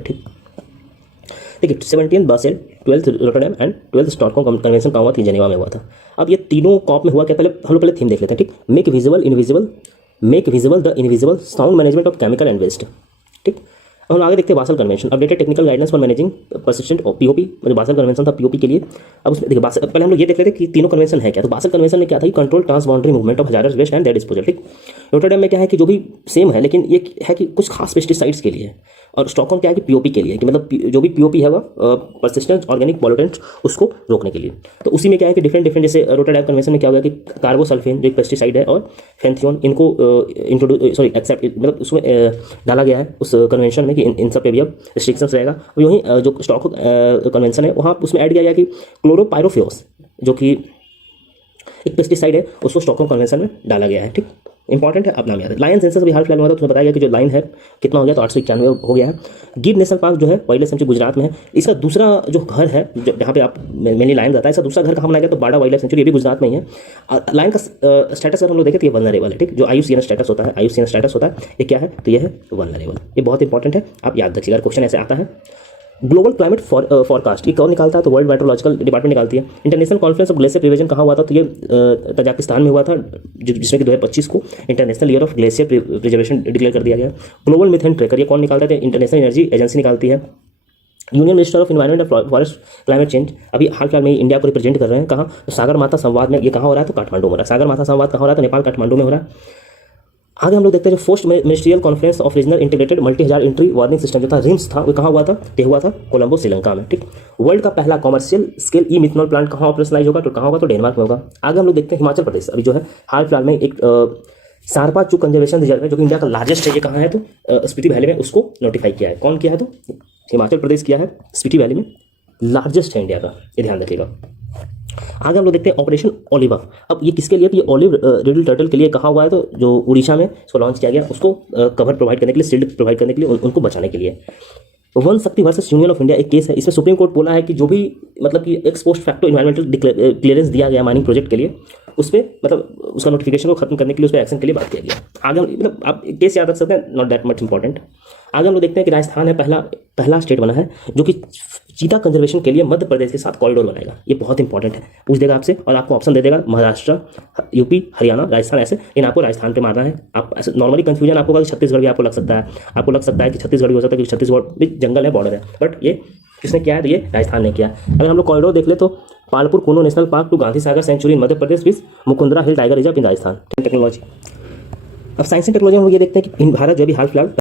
ठीक। देखिए 17th Basel, 12th Rotterdam and 12th Stockholm convention कहाँ हुआ था? जेनेवा में हुआ था। अब ये तीनों कॉप में हुआ क्या? पहले हम लोग पहले थीम देख लेते हैं। ठीक, make visible the invisible, sound management of chemical and waste. ठीक, अब हम आगे देखते हैं Basel convention, updated technical guidance for managing persistent POP. मतलब बासल कन्वेंशन था पीओपी के लिए। अब उसमें देखिए पहले हम लोग ये देख लेते हैं कि तीनों कन्वेंशन है क्या। तो बासल कन्वेंशन में क्या था कि control transboundary movement of hazardous waste and their disposal. ठीक, रोटरडैम में क्या है कि जो भी सेम है, लेकिन ये है कि कुछ खास पेस्टिसाइड्स के लिए है, और स्टॉकहोम क्या है कि पीओपी के लिए, कि मतलब जो भी पीओपी है वह परसिस्टेंट ऑर्गेनिक पॉल्यूटेंट्स उसको रोकने के लिए। तो उसी में क्या है कि डिफरेंट जैसे रोटरडैम कन्वेंशन में क्या हुआ कि कार्बोसल्फेन जो एक पेस्टिसाइड है और फेंथियोन, इनको एक्सेप्ट मतलब उसमें डाला गया है उस कन्वेंशन में कि इन सब पे भी अब रिस्ट्रिक्शंस रहेगा। यूँ ही जो स्टॉकहोम कन्वेंशन है वहाँ उसमें ऐड किया गया कि क्लोरोपायरोफियोस जो कि एक पेस्टिसाइड है उसको स्टॉकहोम कन्वेंशन में डाला गया है। ठीक, इंपॉर्टेंट है, अब नाम याद है। लायन सेंसस भी हाल फिलहाल में हुआ था, तुम्हें बताया गया कि जो लाइन है कितना हो गया, तो 891 हो गया है। गिर नेशनल पार्क जो है वाइल्ड लाइफ सेंचुरी गुजरात में है। इसका दूसरा जो घर है जहाँ पे आप मेनली लायन जाता है, इसका दूसरा घर कहाँ बनाया गया? तो बाड़ा वाइल्ड लाइफ सेंचुरी, ये भी गुजरात में ही है। लायन का स्टेटस अगर हम लोग देखें तो ये वल्नरेबल है। ठीक, जो IUCN स्टेटस होता है, IUCN स्टेटस होता है, ये क्या है? तो ये है वल्नरेबल। ये बहुत इंपॉर्टेंट है, आप याद रखिएगा, क्वेश्चन ऐसे आता है। ग्लोबल क्लाइमेट फॉरकास्ट ये कौन निकालता है? तो वर्ल्ड मेट्रोलॉजिकल डिपार्टमेंट निकालती है। International conference of glacier prevention कहाँ हुआ था? तो ये तजाकिस्तान में हुआ था, जिसमें कि 2025 को international year of glacier preservation declare कर दिया गया। ग्लोबल मीथेन ट्रैकर ये कौन निकालता है? इंटरनेशनल एनर्जी एजेंसी निकालती है। Union minister of environment and forest climate change अभी हाल फिलहाल में इंडिया को रिप्रेजेंट कर रहे हैं। कहाँ? तो सागर माता संवाद में। ये कहाँ हो रहा है? तो काठमांडू में हो रहा है। सागर माता संवाद कहाँ हो रहा है? तो नेपाल काठमांडू में हो रहा है। आगे हम लोग देखते हैं जो first ministerial conference of regional integrated multi हजार एंट्री वार्निंग सिस्टम जो था रिम्स था, वो कहाँ हुआ था? तो हुआ था कोलंबो श्रीलंका में। ठीक, वर्ल्ड का पहला कॉमर्शियल स्केल ई मिथनॉल प्लांट कहाँ ऑपरेशनलाइज होगा? तो कहाँ होगा? तो डेनमार्क में होगा। आगे हम लोग देखते हैं हिमाचल प्रदेश अभी जो है हाल फिलहाल में एक सारपा चू कंजर्वेशन रिजर्व है जो कि इंडिया का लार्जेस्ट है। ये कहाँ है? तो स्पीति वैली में उसको नोटिफाई किया है। कौन किया है? तो हिमाचल प्रदेश किया है। स्पीति वैली में लार्जेस्ट है इंडिया का, ये ध्यान रखिएगा। आगे हम लोग देखते हैं ऑपरेशन ओलिवा। अब ये किसके लिए? तो ये ओलिव रिडल टर्टल के लिए कहाँ हुआ है? तो जो उड़ीसा में इसको लॉन्च किया गया, उसको कवर प्रोवाइड करने के लिए, शील्ड प्रोवाइड करने के लिए, उनको बचाने के लिए। वन शक्ति वर्सेस यूनियन ऑफ इंडिया एक केस है। इसमें सुप्रीम कोर्ट बोला है कि जो भी मतलब कि x post facto environmental clearance दिया गया माइनिंग प्रोजेक्ट के लिए, उस पर मतलब उसका नोटिफिकेशन को खत्म करने के लिए उस पर एक्शन के लिए बात किया गया। आगे मतलब आप केस याद रख सकते हैं, नॉट दैट मच इंपॉर्टेंट। आगे हम लोग देखते हैं कि राजस्थान है पहला स्टेट बना है जो कि चीता कंजर्वेशन के लिए मध्य प्रदेश के साथ कॉरिडोर बनाएगा। ये बहुत इंपॉर्टेंट है, पूछ देगा आपसे और आपको ऑप्शन दे देगा महाराष्ट्र, यूपी, हरियाणा, राजस्थान, ऐसे इन आपको राजस्थान पे मारना है। आप ऐसे नॉर्मली कंफ्यूजन आपको होगा कि छत्तीसगढ़ भी आपको लग सकता है, कि छत्तीसगढ़ भी हो सकता है कि छत्तीसगढ़ भी जंगल है, बॉर्डर है, बट ये किसने किया है? तो ये राजस्थान ने किया। अगर हम लोग कॉरिडोर देख ले तो Palpur Kuno national park to Gandhi Sagar sanctuary in Madhya Pradesh with Mukundra hill tiger reserve in Rajasthan. Technology, अब साइंस एंड टेक्नोलॉजी हम ये देखते हैं कि भारत जो भी हाल फिलहाल